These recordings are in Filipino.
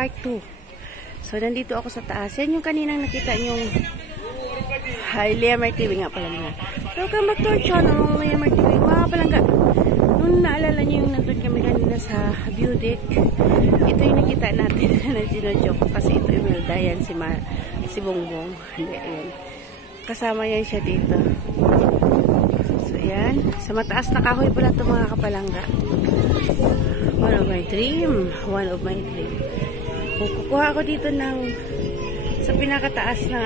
part 2. So, nandito ako sa taas. Yan yung kaninang nakita yung Leamar TV nga pala nga. So, welcome back to our channel, Leamar TV. Mga palangga, nung naalala nyo yung nandun kami kanina sa view deck, ito yung nakita natin na ginojoke kasi ito yung Wilda, yan si Bongbong. Ayan. Kasama yan siya dito. So, yan. Sa mataas na kahoy pala ito mga kapalangga. One of my dream. Kukuha ako dito ng sa pinakataas ng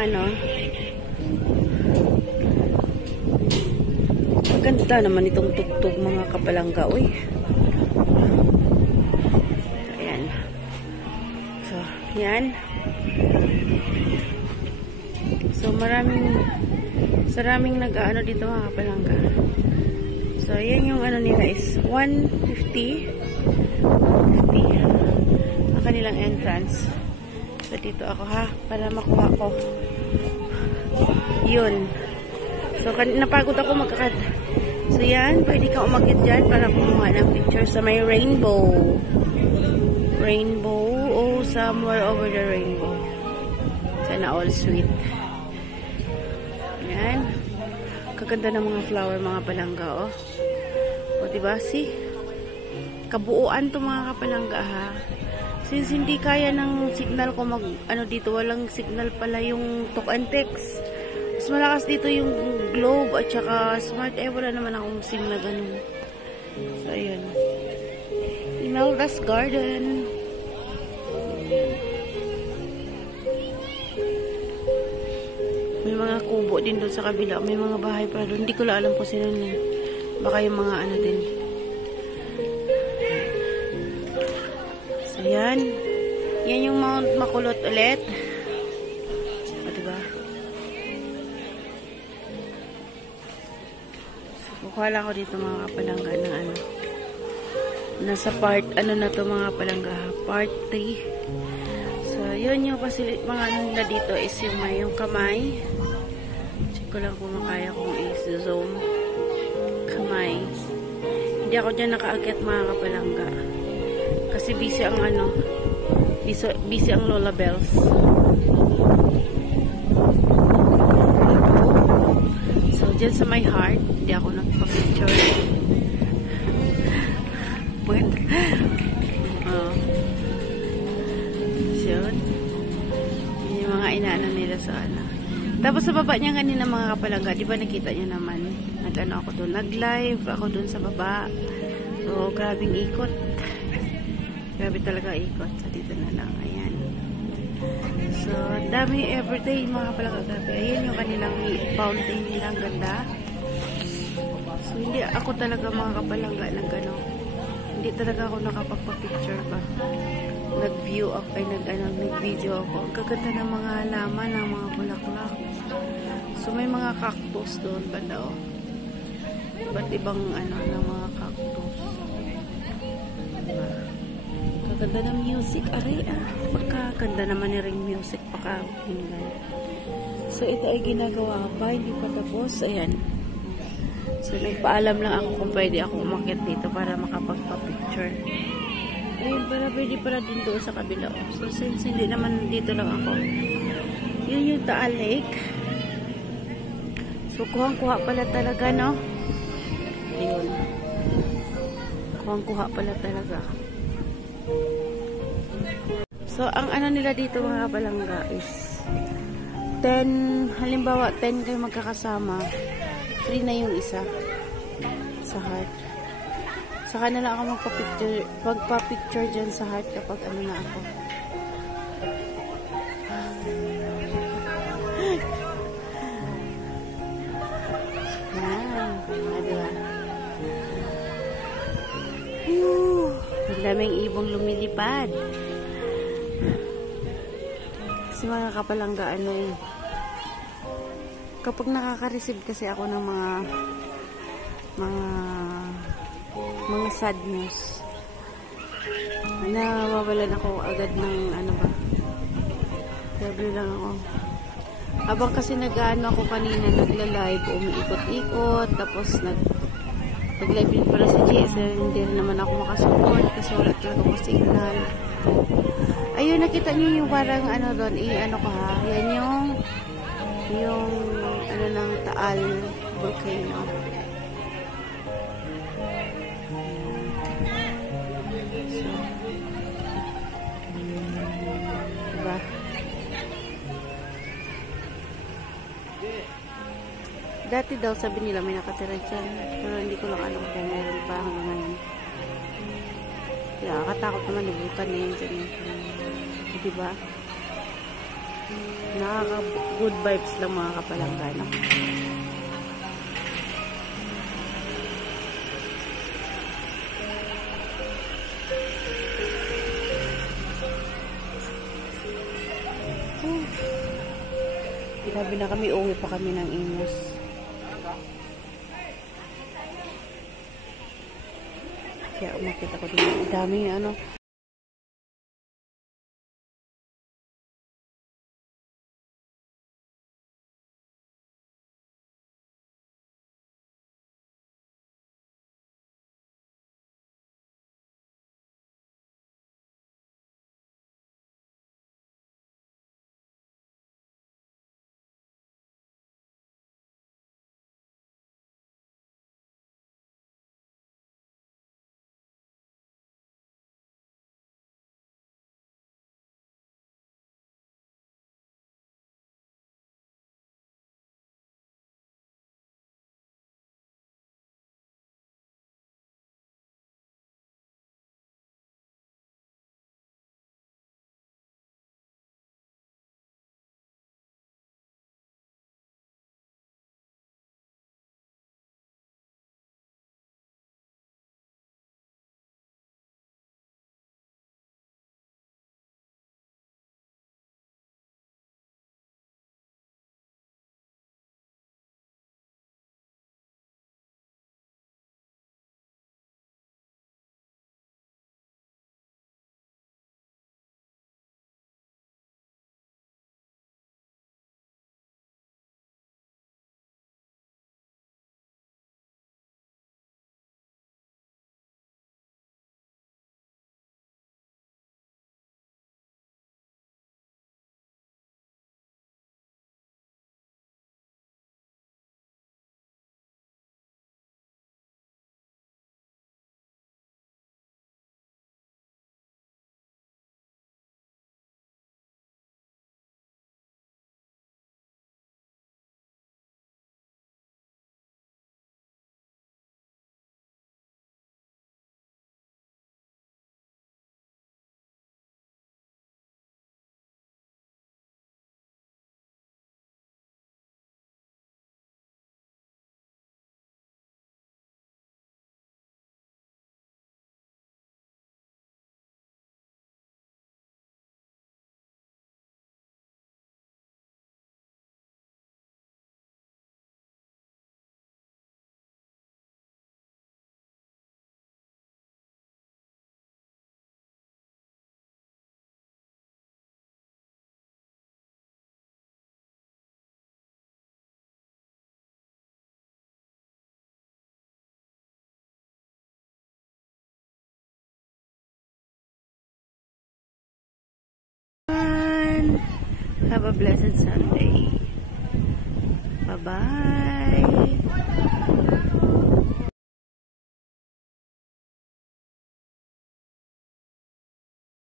maganda naman itong tugtog mga kapalangga. Uy. Ayan. So, yan. So, maraming nag-ano dito mga kapalangga. So, yan yung nila is 150 ang kanilang entrance. So, dito ako para makuha ko. Yun. So, napagod ako magkakad. So, yan. Pwede ka umakit dyan para kumuha ng picture sa may rainbow. Rainbow o somewhere over the rainbow. Sana all sweet. Yan. Kaganda ng mga flower, mga palangga, oh. O, diba? See? Kabuuan to mga kapalangga, ha? Since hindi kaya ng signal ko dito, walang signal pala yung talk and text. Mas malakas dito yung globe at saka smart. Wala naman akong SIM na ganun. So, ayan. Imelda's Garden. May mga kubo din doon sa kabila. May mga bahay pa doon. Hindi ko lang alam kung sino na. Baka yung mga din. So, yan. Yan yung Mount Makulot ulit. O, diba? So, kukuha lang ako dito mga kapalangga ng nasa part, na to mga kapalangga. Part 3. So, yun yung mga nila dito is yung kamay. Check ko lang kung makaya kong i-zoom. Kamay. Hindi ako dyan nakaakyat mga kapalangga. Kasi busy ang busy ang Lola Bells. So, dyan sa my heart, hindi ako nagpa-picture. But, yung mga inaano nila sa Tapos sa baba niya kanina mga kapalangga, di ba nakita niyo naman, ako doon, nag-live ako doon sa baba. So, grabing ikot. Grabe talaga ikot. So, dito na lang. Ayan. So, dami everyday mga kapalangga. Grabe. Ayan yung kanilang fountain nila. Ang ganda. So, hindi ako talaga mga kapalangga hindi talaga ako nakapagpa-picture pa. Nag-view ako, nag-video ako. Ang gaganda ng mga halaman, ng mga bulaklak. So, may mga cactus doon banda, oh. Ba't ibang ng mga cactus. Diba? Kaganda ng music. Aray, pagkaganda naman ni ring music. Pakahinggan. So, ito ay ginagawa pa. Hindi pa tapos. Ayan. So, nagpaalam lang ako kung pwede ako umakyat dito para makapagpa-picture. Ayun, pwede pala din doon sa kabila. So, since hindi naman dito lang ako. Yun yung Taal Lake. So, kuhang-kuha pala talaga, no? Ayun. Kuhang-kuha pala talaga. So, ang nila dito mga kapalangga is 10, halimbawa 10 kayo magkakasama, free na yung isa sa heart. Saka na lang ako magpa-picture dyan sa heart kapag na ako. Yan. Diba? Ang daming ibong lumilipad. Kasi mga kapalangga, kapag nakaka-receive kasi ako ng mga sad news, nawawalan ako agad ng Grabe lang ako. Habang kasi ako kanina, nagla-live, umiikot-ikot, tapos nag-live din pala si JS, hindi rin naman ako makasupport kasi wala talaga ko signal. Ayun, nakita niyo yung parang ano doon, ano ko ha, yan yung ano ng Taal volcano. So, diba? Dati daw sabi nila may nakatira dyan, pero hindi ko lang alam kung meron pa hanggang ngayon. Kaya nakatakot naman ibutan na yun dyan. Diba? Nakaka-good vibes lang mga Kapalanggana. Grabe na kami, uwi pa kami ng Imus. Kaya umakit ako din. Daming ano. Have a blessed Sunday. Bye-bye.